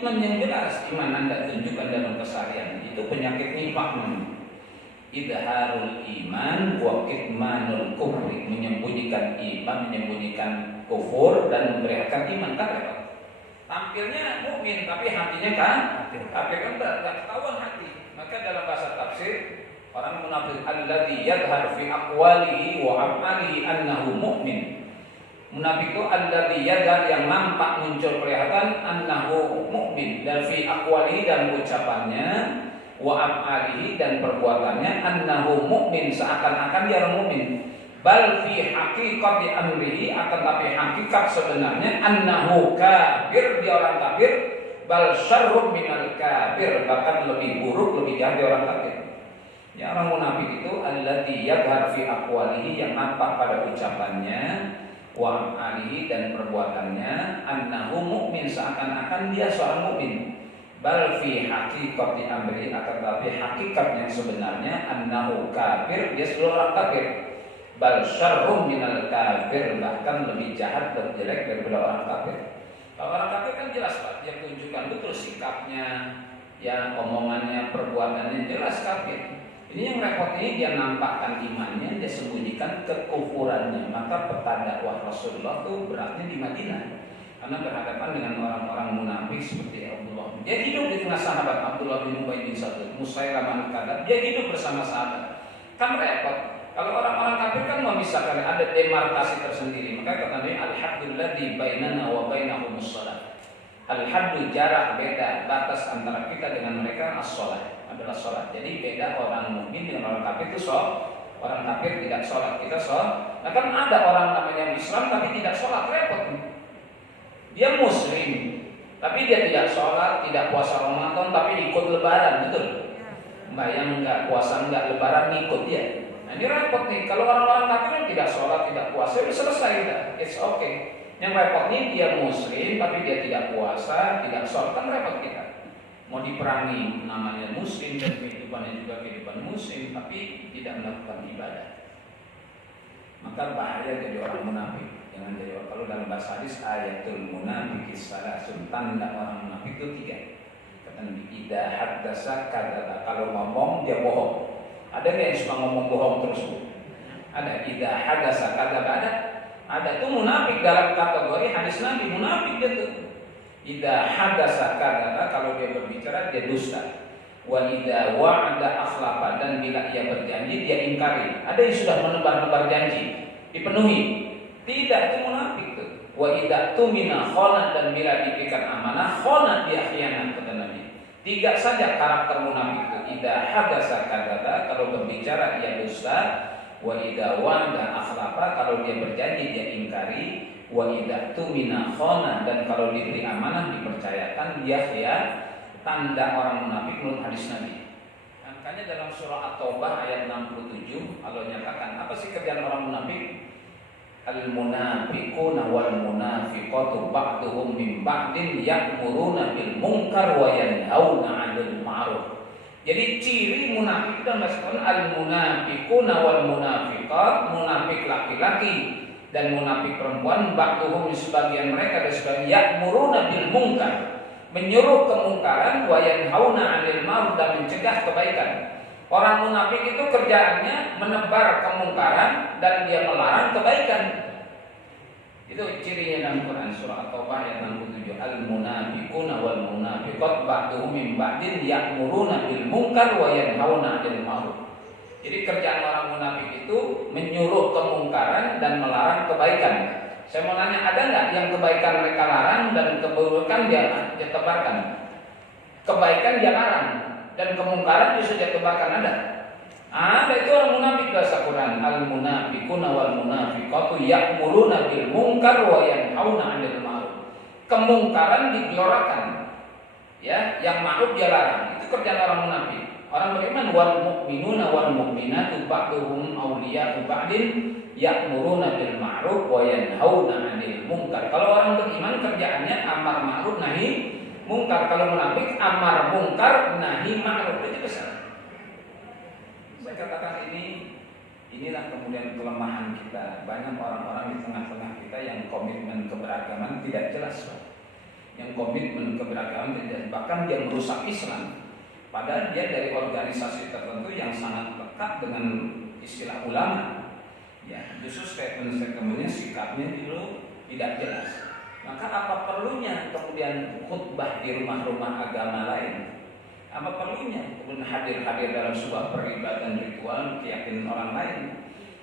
komitmen yang jelas iman Anda tunjukkan dalam keseharian. Itu penyakit nifaq namanya. Idharul iman wa kitmanul kufri, menyembunyikan iman, menyembunyikan kufur dan memperlihatkan iman. Kan repot. Tampilnya mukmin tapi hatinya kan kafir, kan enggak ketahuan hati. Maka dalam bahasa tafsir orang munafik alladzi yadhhar fi aqwalihi wa af'alihi annahu mu'min. Munafik itu alladzi yadhhar, yang nampak muncul kelihatan, annahu mu'min, dan fi aqwalihi, dan ucapannya, wa af'alihi, dan perbuatannya, annahu mu'min, seakan-akan dia orang mukmin. Bal fi haqiqati amrihi, akan tapi hakikat sebenarnya, annahu kafir, dia orang kafir. Bal syarrun minal kafir, bahkan lebih buruk, lebih jahat dia orang kafir. Ya, orang munafik itu alladzi yadhhar fi aqwalihi, yang nampak pada ucapannya, wa af'alihi, dan perbuatannya, annahu mu'min, seakan-akan dia seorang mukmin. Bal fi haqiqati amri, akan tapi hakikat yang sebenarnya, annahu kafir, dia seorang kafir. Bal syarrun minal kafir, bahkan lebih jahat dan jelek daripada orang kafir. Kalau orang kafir kan jelas Pak, dia tunjukkan betul sikapnya, ya omongannya, perbuatannya jelas kafir. Ini yang repot, ini dia nampakkan imannya, dia sembunyikan kekufurannya. Maka peta dakwah Rasulullah itu beratnya di Madinah, karena berhadapan dengan orang-orang munafik seperti Abdullah. Dia hidup di tengah sahabat, Abdullah bin Ubay bin Salul, Musailamah al-Kadzdzab, dia hidup bersama sahabat. Kan repot. Kalau orang-orang kafir kan memisahkan, ada demarkasi tersendiri. Maka kata Nabi, al-haddulladzi bainana wa bainahumus shalah. Al-haddu, jarak, beda, batas antara kita dengan mereka as-shalah, adalah sholat. Jadi beda orang mukmin dengan orang kafir itu sholat. Orang kafir tidak sholat, kita sholat. Nah kan ada orang namanya Islam tapi tidak sholat, repot. Dia muslim tapi dia tidak sholat, tidak puasa Ramadan, tapi ikut lebaran, betul? Bayang nggak, puasa nggak, lebaran ngikut dia. Nah ini repot nih. Kalau orang-orang kafir yang tidak sholat, tidak puasa, itu selesai kita. It's okay. Yang repot nih dia muslim tapi dia tidak puasa, tidak sholat, kan repot kita. Mau diperangi, namanya muslim dan kehidupannya juga kehidupan muslim, tapi tidak melakukan ibadah. Maka bahaya jadi orang munafik. Jangan jadi orang. Kalau dalam bahasa hadis, ayatul munafik salasun, tanda orang munafik itu 3. Kata Nabi, idza haddasa kadzdzaba, kalau ngomong dia bohong. Ada nggak yang suka ngomong bohong terus? Ada. Idza haddasa kadzdzaba, ada itu munafik dalam kategori hadis Nabi, munafik itu. Idza haddasa kadzdzaba, kalau dia berbicara dia dusta. Wa idza wa'ada akhlafa, dan bila ia berjanji dia ingkari. Ada yang sudah menebar-nebar janji, dipenuhi. Tidak, itu munafik itu. Wa idza tumina khana, dan bila diberikan amanah khana, dia khianat, kata Nabi. 3 saja karakter munafik itu. Idza haddasa kadzdzaba, kalau berbicara dia dusta. Wa idza wa'ada akhlafa, kalau dia berjanji dia ingkari. Wa idza tumina khana, dan kalau diberi amanah dipercayakan dia khianat. Tanda orang munafik menurut hadis Nabi. Makanya dalam surah At-Taubah ayat 67 Allah nyatakan, apa sih kerjaan orang munafik? Al-munafiquna wal munafiqatu ba'duhum min ba'din ya'muruna bil munkar wa yanhauna 'anil ma'ruf. Jadi ciri munafik itu maksudnya al-munafiquna wal munafiqat, munafik laki-laki dan munafik perempuan, ba'duhum, sebagian mereka dan sebagian, ya'muruna bil munkar, menyuruh kemungkaran, wa yanhauna 'anil ma'ruf, dan mencegah kebaikan. Orang munafik itu kerjaannya menebar kemungkaran dan dia melarang kebaikan. Itu cirinya dalam Quran surah At-Taubah ayat 67. Al-munafiquna wal munafiqat ba'duhum min ba'din ya'muruna bil munkar wa yanhauna 'anil ma'ruf. Jadi kerjaan orang munafik itu menyuruh kemungkaran dan melarang kebaikan. Saya mau nanya, ada nggak yang kebaikan mereka larang dan keburukan dia tebarkan? Kebaikan dia larang dan kemungkaran justru dia tebarkan, ada? Ada, itu orang munafik bahasa Quran. Al-munafiquna wal munafiqatu ya'muruna bil munkar wa yanhauna 'anil ma'ruf. Kemungkaran digelorakan, ya, yang ma'ruf dia larang. Itu kerjaan orang munafik. Orang beriman, wal mu'minuna wal mu'minatu ba'duhum awliya'u ba'din ya'muruna bil ma'ruf wa yanhauna 'anil munkar. Kalau orang beriman kerjaannya amar ma'ruf nahi munkar. Kalau munafik amar munkar nahi ma'ruf. Itu besar. Saya katakan inilah kemudian kelemahan kita. Banyak orang-orang di tengah-tengah kita yang komitmen keberagaman tidak jelas, Pak. yang komitmen keberagaman dan bahkan dia merusak Islam. Padahal dia dari organisasi tertentu yang sangat lekat dengan istilah ulama. Ya, justru statement-statementnya, sikapnya itu tidak jelas. Maka apa perlunya kemudian khutbah di rumah-rumah agama lain? Apa perlunya kemudian hadir-hadir dalam sebuah peribadatan ritual keyakinan orang lain?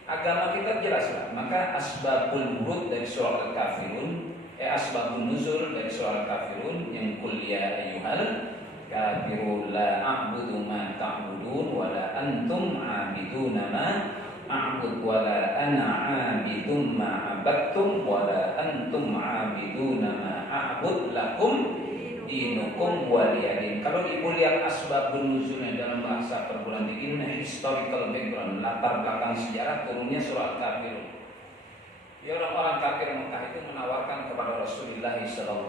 Agama kita jelaslah. Maka asbabul wurud dari surah Al-Kafirun, asbabun nuzul dari surah Al-Kafirun yang kuliah ayyuhal kafirun la a'budu ma ta'budun wa la antum 'abiduna ma a'bud wa la ana 'abidum ma 'abadtum wa la antum 'abiduna ma a'bud lakum dinukum waliyadin. Kalau ibu lihat asbabun nuzulnya dalam bahasa perguruan tinggi, historical background, latar belakang sejarah turunnya surah Al-Kafirun. Ya, orang-orang kafir Mekah itu menawarkan kepada Rasulullah SAW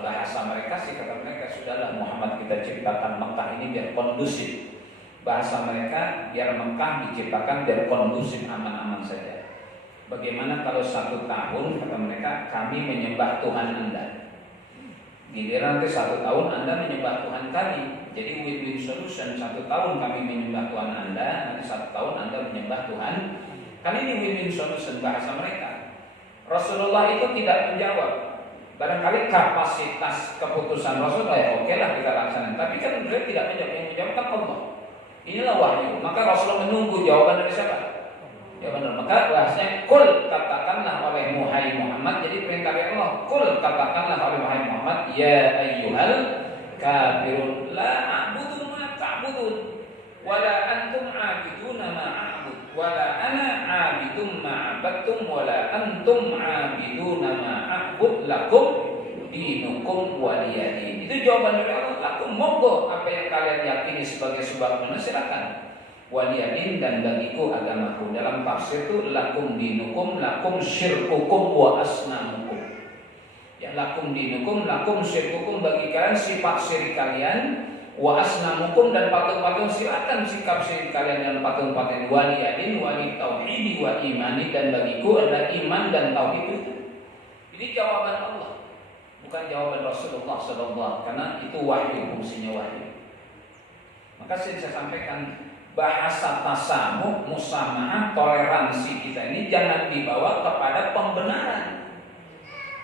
bahasa mereka sih, kata mereka, sudahlah Muhammad, kita ciptakan Mekah ini biar kondusif. Bahasa mereka, biar Mekah diciptakan biar kondusif, aman-aman saja. Bagaimana kalau 1 tahun, kata mereka, kami menyembah Tuhan Anda. Giliran nanti 1 tahun Anda menyembah Tuhan kami. Jadi win-win solution, 1 tahun kami menyembah Tuhan Anda, nanti 1 tahun Anda menyembah Tuhan. Kan ini win-win solution bahasa mereka. Rasulullah itu tidak menjawab. Barangkali kapasitas keputusan Rasulullah, ya oke lah kita laksanakan. Tapi kan beliau tidak menjawab, yang menjawab kan Allah. Inilah wahyu. Maka Rasulullah menunggu jawaban dari siapa? Jawaban. Maka bahasanya kul, katakanlah oleh Muhammad. Jadi perintah dari Allah, kul, katakanlah oleh Muhammad, ya ayyuhal kafirun la a'budu ma ta'budun wa la antum 'abiduna ma a'bud wa la ana 'abidum ma 'abadtum wa la antum 'abiduna ma a'bud lakum dinukum waliyadin. Itu jawaban dari Allah. Lakum, monggo apa yang kalian yakini sebagai sebuah benar silakan. Waliyadin, dan bagiku agamaku. Dalam tafsir itu lakum dinukum, lakum syirkukum wa asnamukum. Ya, lakum dinukum, lakum syirkukum, bagi kalian sifat syirik kalian, wa asnamukum, dan patung-patung silakan sikap syirik kalian dan patung-patung. Waliyadin, wali tauhidi wa imani, dan bagiku adalah iman dan tauhid itu. Ini jawaban Allah, bukan jawaban Rasulullah SAW, karena itu wahyu, fungsinya wahyu. Maka saya sampaikan, bahasa tasamuh, musamaah, toleransi kita ini jangan dibawa kepada pembenaran.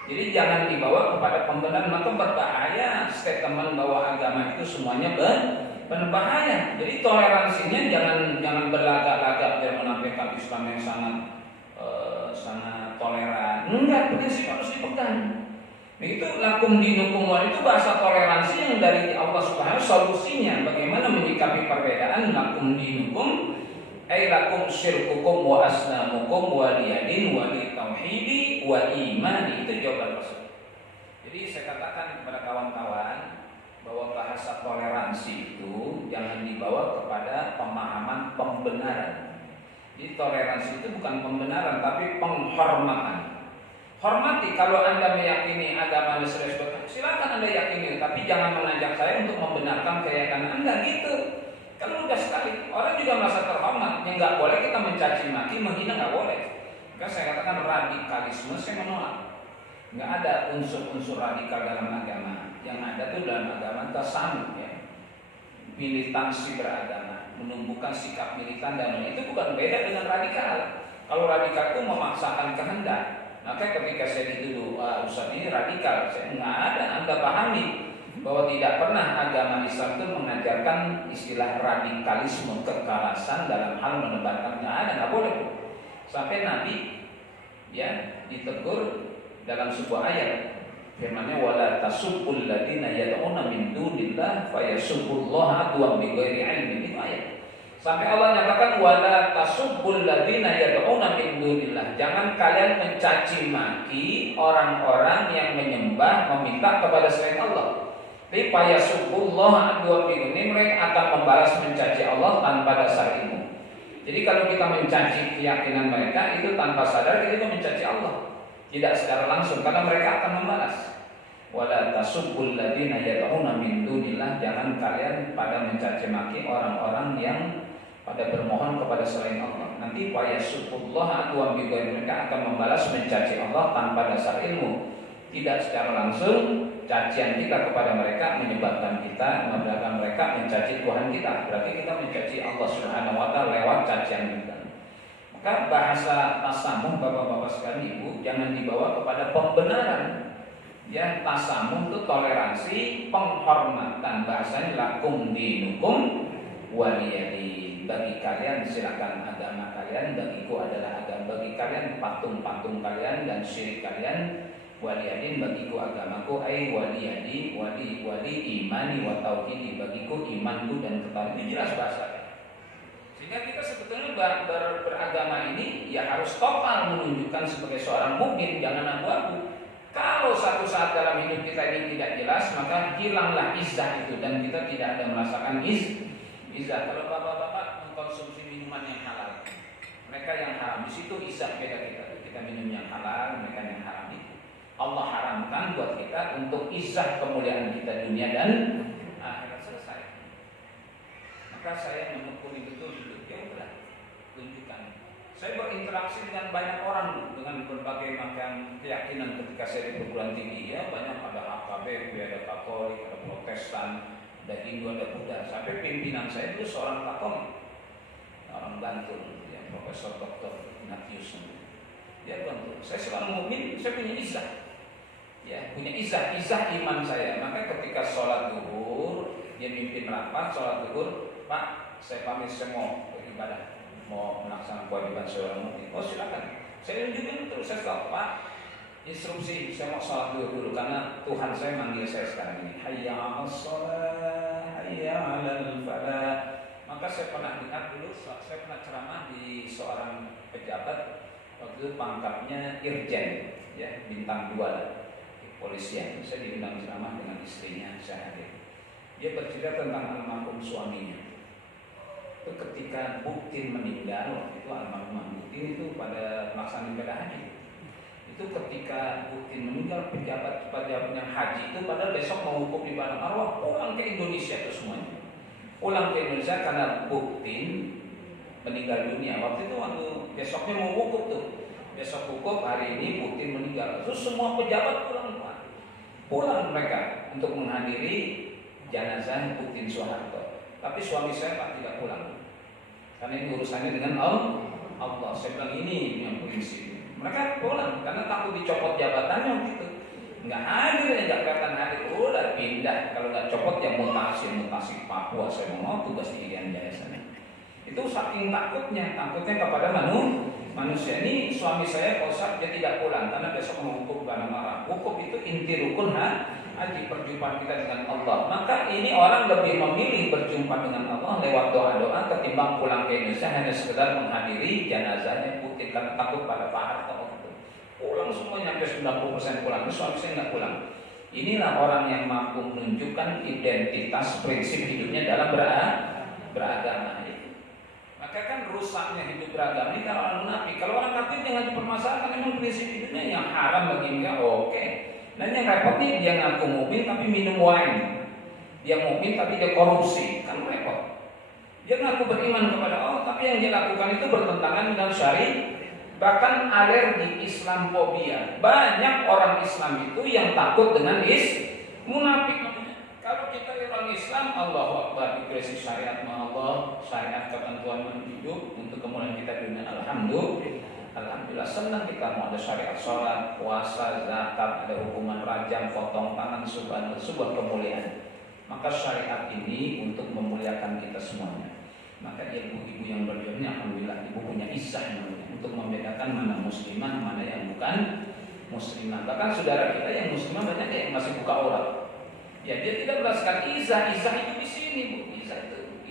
Jadi jangan dibawa kepada pembenaran, maka berbahaya statement bahwa agama itu semuanya berbahaya. Jadi toleransinya jangan berlagak-lagak dan menampilkan Islam yang sangat toleran. Enggak, prinsip harus dipegang. Itu lakum dinukum wal, itu bahasa toleransi yang dari Allah Subhanahu, solusinya bagaimana menyikapi perbedaan. Lakum dinukum ay lakum syirkukum wa asnamukum waliyadin wali tauhidi wa imani. Itu jawaban Rasul. Jadi saya katakan kepada kawan-kawan bahwa bahasa toleransi itu jangan dibawa kepada pemahaman pembenaran. Jadi toleransi itu bukan pembenaran tapi penghormatan. Hormati, kalau Anda meyakini agama Islam, silakan Anda yakini, tapi jangan mengajak saya untuk membenarkan keyakinan Anda gitu. Kan mudah sekali. Orang juga merasa terhormat. Yang nggak boleh kita mencaci maki, menghina, nggak boleh. Maka saya katakan radikalisme saya menolak. Nggak ada unsur-unsur radikal dalam agama. Yang ada tuh dalam agama tasamuh, ya, militansi beragama, menumbuhkan sikap militan, dan itu bukan beda dengan radikal. Kalau radikal itu memaksakan kehendak. Maka ketika saya dituduh, Ustaz ini radikal, saya nggak ada. Anda pahami bahwa tidak pernah agama Islam itu mengajarkan istilah radikalisme, kekerasan dalam hal menebarkan, nggak ada, nggak boleh. Sampai Nabi ya ditegur dalam sebuah ayat, firman-Nya wala tasubbul ladina yad'una min dunillah fayasubbullaha adwan bighairi ilmin. Itu ayat. Sampai Allah nyatakan wala tasubbul ladina yad'una min dunillah. Jangan kalian mencaci maki orang-orang yang menyembah, meminta kepada selain Allah. Tapi fayasubbullaha adwan bighairi, ini mereka akan membalas mencaci Allah tanpa dasar ilmu. Jadi kalau kita mencaci keyakinan mereka itu tanpa sadar, kita mencaci Allah. Tidak secara langsung, karena mereka akan membalas. Wala tasubbul ladina yad'una min dunillah. Jangan kalian pada mencaci maki orang-orang yang pada bermohon kepada selain Allah. Nanti fayasubbullaha adwan bighairi, mereka akan membalas mencaci Allah tanpa dasar ilmu. Tidak secara langsung, cacian kita kepada mereka menyebabkan mereka mencaci Tuhan kita. Berarti kita mencaci Allah Subhanahu wa taala lewat cacian kita. Maka bahasa tasamuh Bapak-bapak sekalian Ibu jangan dibawa kepada pembenaran. Ya, tasamuh itu toleransi, penghormatan. Bahasanya lakum dinukum waliyadin. Bagi kalian silakan agama kalian, bagiku adalah agama. Bagi kalian patung-patung kalian dan syirik kalian, waliyadin bagiku agamaku, ai waliyadi wali imani wa tauhidi, bagiku imanku dan ketahuan. Ini jelas bahasa. Sehingga kita sebetulnya beragama ini ya harus total menunjukkan sebagai seorang mukmin, jangan abu-abu. Kalau satu saat dalam hidup kita ini tidak jelas, maka hilanglah izzah itu dan kita tidak ada merasakan izzah. Kalau bapak-bapak mengkonsumsi minuman yang halal, mereka yang haram, di situ izzah beda kita. Kita minum yang halal, mereka yang haram itu. Allah haramkan buat kita untuk izzah kemuliaan kita dunia dan akhirat. Selesai. Maka saya menekuni betul hidup yang berat. Tunjukkan. Saya berinteraksi dengan banyak orang dengan berbagai macam keyakinan ketika saya di perguruan tinggi. Ya banyak, ada HKBP, ada Katolik, ada Protestan, ada Hindu, ada Buddha. Sampai pimpinan saya itu seorang Katolik, orang Bantul, ya Profesor Dr. Ignatius. Dia Bantul. Saya seorang mukmin, saya punya izzah. Ya, punya izzah iman saya. Maka ketika sholat zuhur, dia mimpin rapat sholat zuhur, Pak, saya pamit, saya mau beribadah, mau melaksanakan kewajiban seorang mukmin. Oh silakan. Saya tunjukin terus, saya tahu Pak, instruksi saya mau sholat dulu karena Tuhan saya manggil saya sekarang ini. Hayya 'alas shalah, hayya 'alal falah. Maka saya pernah dengar dulu, saya pernah ceramah di seorang pejabat waktu itu pangkatnya Irjen, ya bintang 2 kepolisian. Saya diundang ceramah dengan istrinya, saya hadir. Dia bercerita tentang almarhum suaminya. Itu ketika Buktin meninggal, waktu itu almarhum Buktin itu pada melaksanakan ibadah haji. Itu ketika Buktin meninggal, pejabat yang haji itu pada besok mau wukuf di padang arwah, pulang ke Indonesia itu semuanya. Pulang ke Indonesia karena Buktin meninggal dunia. Waktu itu besoknya mau wukuf tuh. Besok wukuf, hari ini Buktin meninggal. Terus semua pejabat pulang mereka untuk menghadiri jenazah Buktin Soeharto. Tapi suami saya Pak tidak pulang. Karena ini urusannya dengan Allah. Saya bilang ini yang prinsip. Mereka pulang karena takut dicopot jabatannya gitu. Nggak hadir, nggak kelihatan hadir. Udah pindah. Kalau nggak copot ya mutasi Papua. Saya mau tugas di Irian Jaya sana. Itu saking takutnya kepada manusia. Ini suami saya kosak dia tidak pulang karena besok mau wukuf karena marah. Wukuf itu inti rukun haji, perjumpaan kita dengan Allah. Maka ini orang lebih memilih berjumpa dengan Allah lewat doa-doa ketimbang pulang ke Indonesia hanya sekedar menghadiri jenazahnya Buktin karena takut pada Pak Harto. Pulang semuanya sampai 90% pulang. Ini suami saya nggak pulang. Inilah orang yang mampu menunjukkan identitas prinsip hidupnya dalam beragama. Maka kan rusaknya hidup beragama ini kalau orang munafik. Kalau orang kafir jangan dipermasalahkan, memang prinsip hidupnya yang haram bagi mereka, oke. Dan yang repot nih dia ngaku mukmin tapi minum wine. Dia mukmin tapi dia korupsi, kan repot. Dia ngaku beriman kepada Allah tapi yang dia lakukan itu bertentangan dengan syariat. Bahkan alergi Islamfobia. Banyak orang Islam itu yang takut dengan munafik. Kalau kita orang Islam, Allahu Akbar, dikasih syariat Allah, syariat ketentuan hidup untuk kemudian kita dunia. Alhamdulillah senang kita mau ada syariat sholat, puasa, zakat, ada hukuman rajam, potong tangan, sebuah kemuliaan. Maka syariat ini untuk memuliakan kita semuanya. Maka ibu-ibu yang berjuang ini alhamdulillah ibu punya izzah untuk membedakan mana muslimah, mana yang bukan muslimah. Bahkan saudara kita yang muslimah banyak yang masih buka aurat. Ya dia tidak merasakan izzah itu di sini Bu. Izzah itu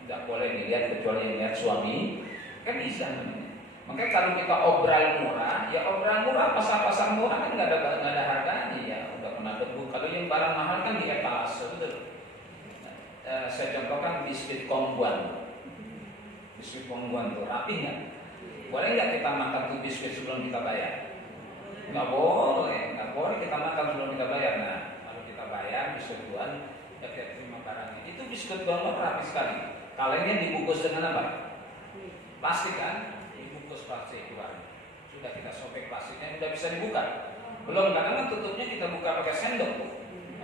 tidak boleh dilihat kecuali yang lihat suami. Kan izzah namanya. Makanya kalau kita obral murah, ya obral murah, pasar-pasar murah kan nggak ada harganya ya. Udah pernah debu. Kalau yang barang mahal kan di etalase betul. Saya contohkan biskuit Kongguan. Biskuit Kongguan tuh rapi nggak? Boleh nggak kita makan tuh biskuit sebelum kita bayar? Nggak boleh kita makan sebelum kita bayar. Nah, bayar biskuit Tuhan, ya kita terima barangnya. Itu biskuit Tuhan rapi sekali. Kalengnya dibungkus dengan apa? Plastik kan? Dibungkus plastik luar. Sudah kita sobek plastiknya, sudah bisa dibuka. Belum, karena tutupnya kita buka pakai sendok,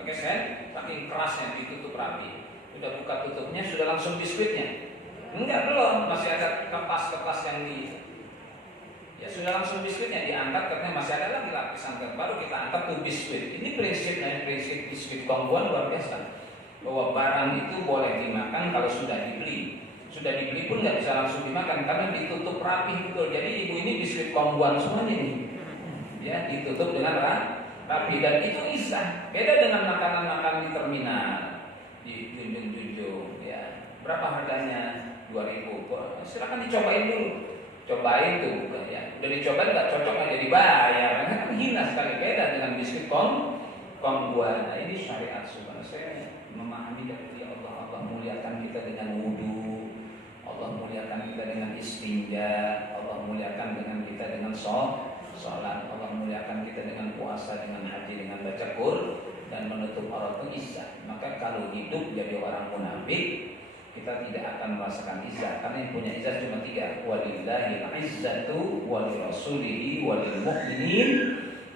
saking kerasnya ditutup rapi. Sudah buka tutupnya, sudah langsung biskuitnya. Enggak, belum, masih ada kertas-kertas yang ya sudah langsung biskuitnya diangkat, karena masih ada lagi lapisan baru kita angkat tuh biskuit. Ini prinsip biskuit Kongguan luar biasa. Bahwa barang itu boleh dimakan kalau sudah dibeli. Sudah dibeli pun nggak bisa langsung dimakan karena ditutup rapi betul. Jadi ibu ini biskuit Kongguan semuanya ini. Ya, ditutup dengan rapi dan itu isah. Beda dengan makanan-makanan di terminal, di junjung-junjung. Ya, berapa harganya? 2.000. Silakan dicobain dulu. Cobain tuh, ya. Udah dicobain nggak cocok nggak jadi bayar. Kan hina sekali. Beda dengan biskuit Kongguan. Nah, ini syariat subhanahu. Saya memahami dari Allah muliakan kita dengan wudu, Allah muliakan kita dengan istinja, Allah muliakan dengan kita dengan sholat, Allah muliakan kita dengan puasa, dengan haji, dengan baca Qur'an dan menutup aurat itu izzah. Maka kalau hidup jadi orang munafik, kita tidak akan merasakan izzah karena yang punya izzah cuma 3. Walillahil izzatu walirasulihi walil mu'minin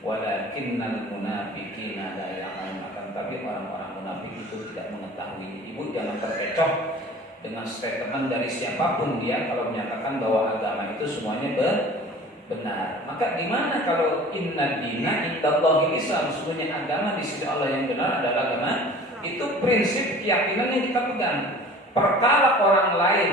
walakinnal munafiqina la ya'lamun. Tapi orang-orang munafik itu tidak mengetahui. Ibu jangan terkecoh dengan statement dari siapapun dia kalau menyatakan bahwa agama itu semuanya benar. Maka di mana kalau inna dina indallahil Islam, sesungguhnya agama di sisi Allah yang benar adalah agama. Itu prinsip keyakinan yang kita pegang. Perkara orang lain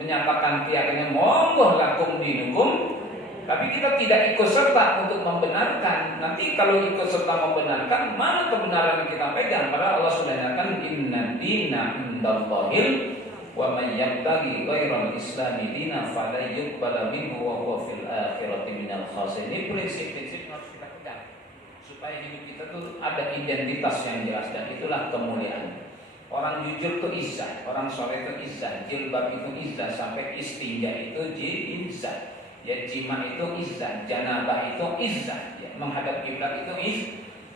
menyatakan keyakinan monggo lakum dinukum, tapi kita tidak ikut serta untuk membenarkan. Nanti kalau ikut serta membenarkan, mana kebenaran yang kita pegang? Padahal Allah sudah nyatakan inna dina indallahil wa man yabtaghi ghairal islami dina fala yuqbala minhu wa huwa fil akhirati minal khasirin. Ini prinsip-prinsip yang harus kita pegang supaya hidup kita tuh ada identitas yang jelas dan itulah kemuliaan. Orang jujur itu izzah, orang soleh itu izzah, jilbab itu izzah, sampai istinja itu izzah. Ya, jima itu izzah, janabah itu izzah, ya, menghadap kiblat itu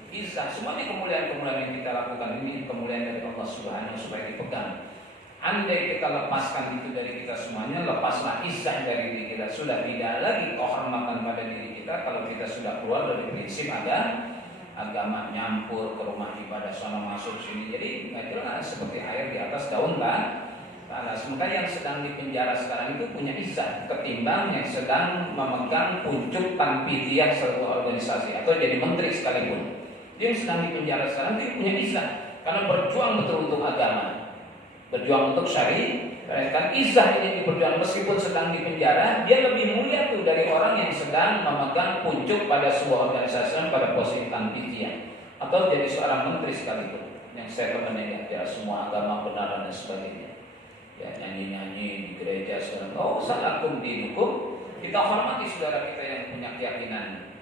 izzah. Semuanya kemuliaan-kemuliaan yang kita lakukan ini kemuliaan dari Allah Subhanahu supaya dipegang. Andai kita lepaskan itu dari kita semuanya, lepaslah izzah dari diri kita. Sudah tidak lagi kehormatan pada diri kita kalau kita sudah keluar dari prinsip agama, nyampur ke rumah ibadah sana masuk sini. Jadi nggak jelas seperti air di atas daun lah. Sementara yang sedang dipenjara sekarang itu punya izzah ketimbang yang sedang memegang pucuk tanpidiyah sebuah organisasi atau jadi menteri sekalipun. Dia yang sedang dipenjara sekarang itu punya izzah karena berjuang betul untuk agama, berjuang untuk syariat. Kan izzah ini diperjuang meskipun sedang dipenjara, dia lebih mulia tuh dari orang yang sedang memegang pucuk pada sebuah organisasi pada posisi tanpidiyah atau jadi seorang menteri sekalipun. Yang saya temannya ya semua agama benar dan sebagainya. Ya, nyanyi-nyanyi di gereja sekarang. Oh, salakum dinukum. Kita hormati saudara kita yang punya keyakinan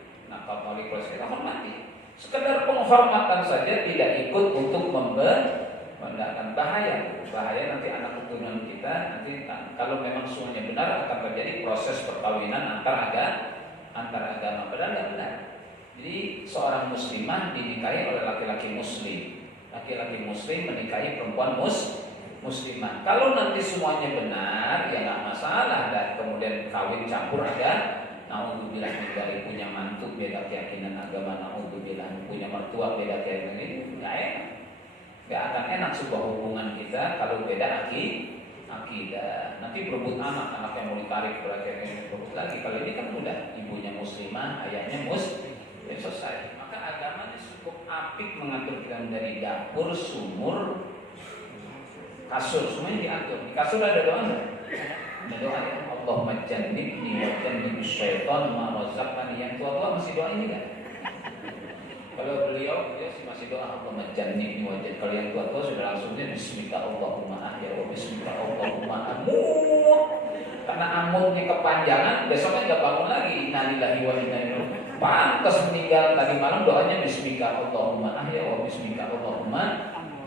Katolik, kita hormati. Sekedar penghormatan saja, tidak ikut untuk membanggakan. Bahaya nanti anak keturunan kita nanti kalau memang semuanya benar akan terjadi proses perkawinan antar agama. Padahal tidak benar. Jadi seorang muslimah dinikahi oleh laki-laki muslim, laki-laki muslim menikahi perempuan muslimah. Kalau nanti semuanya benar, ya nggak masalah. Dan kemudian kawin campur ada, naudzubillah dari punya mantu beda keyakinan agama, naudzubillah punya mertua beda keyakinan, ini nggak enak. Nggak akan enak sebuah hubungan kita kalau beda akidah. Nanti berebut anak yang mau ditarik keyakinan berebut lagi. Kalau ini kan udah ibunya muslimah, ayahnya ya selesai. Maka agamanya cukup apik mengatur kita dari dapur, sumur, kasur, semuanya diatur. Di kasur ada doa enggak? Ada doa ya. Allahumma jannibni wa jannibus syaitan ma razaqtani. Yang tua-tua masih doa ini enggak? Kalau beliau masih doa Allahumma jannibni wa jannibus. Kalau yang tua-tua sudah langsungnya bismika Allahumma ahya wa bismika Allahumma amut. Karena amutnya kepanjangan, besoknya enggak bangun lagi. Innalillahi wa inna ilaihi raji'un. Pantas meninggal tadi malam doanya bismika Allahumma ahya wa bismika Allahumma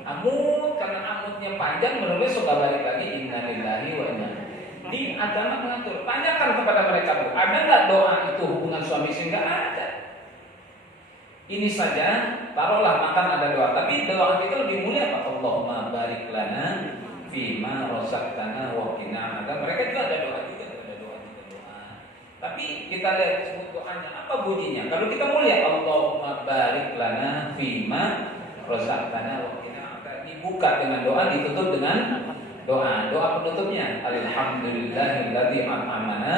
amut, karena amutnya panjang, menurut suka balik lagi innalillahi wa inna. Di agama mengatur. Tanyakan kepada mereka, ada nggak doa itu hubungan suami istri? Nggak ada. Ini saja, taruhlah makan ada doa, tapi doa kita lebih mulia apa? Allahumma barik lana fima razaqtana wa qina adzabannar. Mereka juga ada doa juga, ada doa. Tapi kita lihat sebut doanya apa bunyinya. Kalau kita mulia, Allahumma barik lana fima razaqtana wa qina adzabannar. Dibuka dengan doa, ditutup dengan doa. Doa penutupnya alhamdulillahilladzi at'amana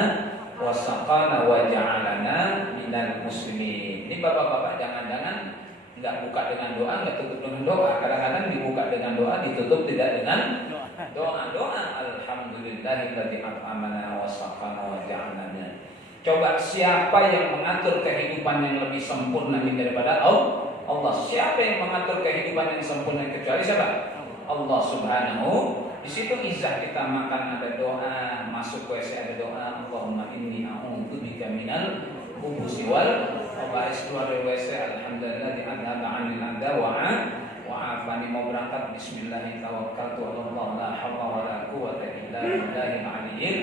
wa saqana wa ja'alana minal muslimin. Ini bapak-bapak jangan-jangan enggak buka dengan doa, enggak tutup dengan doa. Kadang-kadang dibuka dengan doa, ditutup tidak dengan doa. Doa alhamdulillahilladzi at'amana wa saqana wa ja'alana. Coba siapa yang mengatur kehidupan yang lebih sempurna daripada Allah? Siapa yang mengatur kehidupan yang sempurna kecuali siapa? Allah Subhanahu. Di situ izah kita makan ada doa, masuk WC ada doa. Allahumma inni a'udzubika minal khubuthi wal khaba'is. Keluar dari WC alhamdulillah di'adzaba 'anil adza wa afani. Mau berangkat bismillahirrahmanirrahim tawakkaltu 'ala Allah la haula wa la quwwata illa billahil 'aliyyil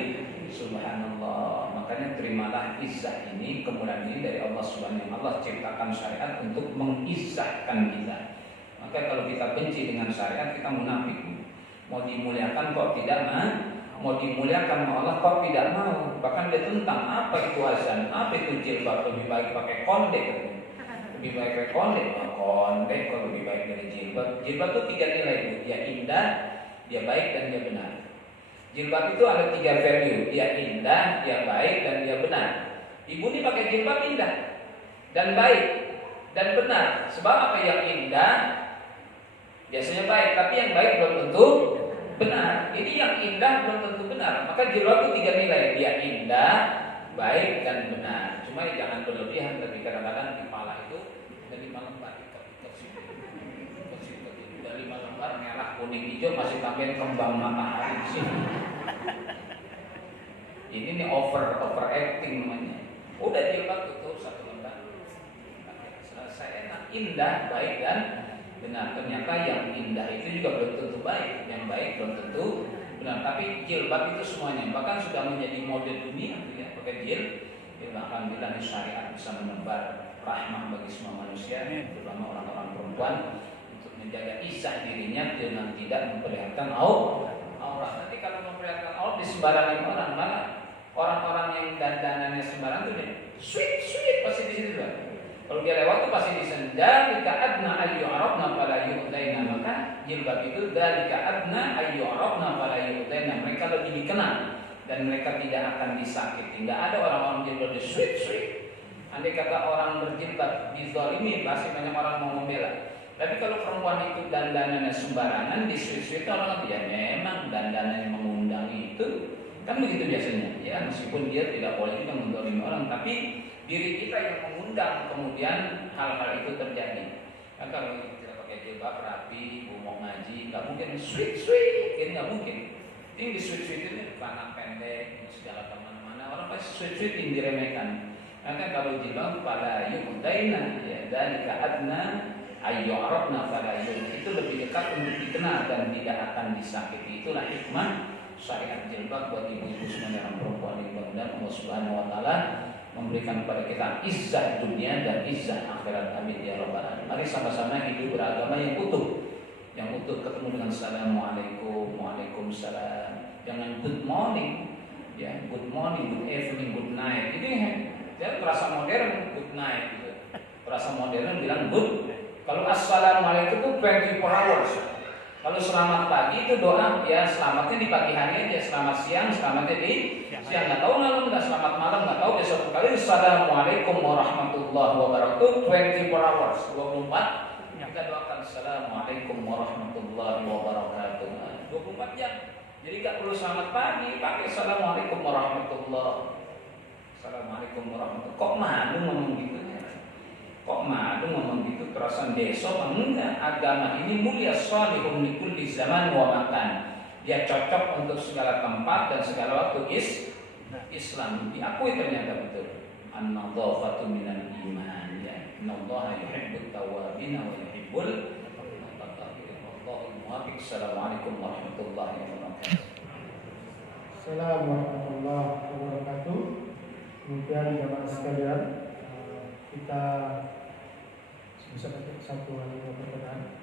subhanallah. Makanya terimalah izah ini, kemuliaan ini dari Allah Subhanahu. Allah ciptakan syariat untuk mengizahkan kita. Maka kalau kita benci dengan syariat, kita munafik. Mau dimuliakan kok tidak mau dimuliakan Allah kok tidak mau. Bahkan dia tentang apa itu azan, apa itu jilbab, lebih baik pakai kondek. Lebih baik pakai kondek, kondek kalau lebih baik dari jilbab. Jilbab itu 3 nilai, dia indah, dia baik dan dia benar. Jilbab itu ada 3 value, dia indah, dia baik, dan dia benar. Ibu ini pakai jilbab indah dan baik dan benar. Sebab apa? Yang indah biasanya baik, tapi yang baik belum tentu benar. Ini yang indah belum tentu benar. Maka jilbab itu 3 nilai, dia indah, baik, dan benar. Cuma jangan berlebihan, tapi kadang-kadang di kepala itu ada 5 lembar. Ada 5 lembar merah, kuning, hijau, masih tambahin kembang matahari di sini. Ini nih overacting namanya. Udah jilbab tutup 1 lembar. Selesai, enak, indah, baik dan benar. Ternyata yang indah itu juga belum tentu baik, yang baik belum tentu benar. Tapi jilbab itu semuanya. Bahkan sudah menjadi mode dunia, ya, pakai jilbab. Alhamdulillah syariat bisa menebar rahmah bagi semua manusia, terutama orang-orang perempuan, untuk menjaga izah dirinya dengan tidak memperlihatkan aurat. Nanti kalau memperlihatkan aurat di sembarangan orang, malah orang-orang yang dandanannya sembarang tuh sweet pasti di situ kan. Kalau dia lewat tuh pasti disendal. Jika adna ayyu'arabna fala yu'daina. Maka jilbab itu dalika adna ayyu'arabna fala yu'daina. Mereka lebih dikenal dan mereka tidak akan disakiti. Tidak ada orang-orang jilbab sweet. Andai kata orang berjilbab bizalimi, pasti banyak orang mau membela. Tapi kalau perempuan itu dandanannya sembarangan, di sweet orang ya memang dandanannya mengundang itu. Kan begitu biasanya, ya meskipun dia tidak boleh juga mendolimi orang, tapi diri kita yang mengundang kemudian hal-hal itu terjadi. Kan kalau kita pakai jilbab rapi, mau ngaji, nggak mungkin sweet, ini nggak mungkin. Ini di sweet ini celana pendek, segala kemana-mana, orang pasti sweet yang diremehkan. Maka kalau jilbab pada yudaina, ya dan keadna ayyu'arabna pada itu lebih dekat untuk dikenal dan tidak akan disakiti. Itulah hikmah syariat jilbab buat ibu-ibu semua yang perempuan ini. Mudah-mudahan Allah Subhanahu wa taala memberikan kepada kita izzah dunia dan izzah akhirat. Amin ya rabbal alamin. Mari sama-sama hidup beragama yang utuh. Yang utuh ketemu dengan assalamualaikum, waalaikumsalam. Jangan good morning, ya good morning, good evening, good night. Ini ya terasa modern good night gitu. Terasa modern bilang good. Kalau assalamualaikum itu 24 hours. Kalau selamat pagi itu doa ya selamatnya di pagi hari aja, selamat siang selamatnya di siang, nggak tahu malam, nggak selamat malam, nggak tahu besok kali. Assalamualaikum warahmatullahi wabarakatuh 24 hours 24 kita doakan assalamualaikum warahmatullahi wabarakatuh 24 jam. Jadi nggak perlu selamat pagi, pakai assalamualaikum warahmatullahi. Assalamualaikum warahmatullahi. Kok malu ngomong gitu? Kok malu ngomong gitu, kerasan deso? Enggak, agama ini mulia, shalihun likulli zaman wa makan. Dia cocok untuk segala tempat dan segala waktu. Islam diakui ternyata betul. An-nadhafatu minal iman, ya. Innallaha yuhibbut tawwabin wa yuhibbul mutatahhirin. Wallahul muwaffiq. Assalamualaikum warahmatullahi wabarakatuh. Assalamualaikum warahmatullahi wabarakatuh. Kemudian jamaah sekalian, kita bisa pakai satu hal yang pertanyaan.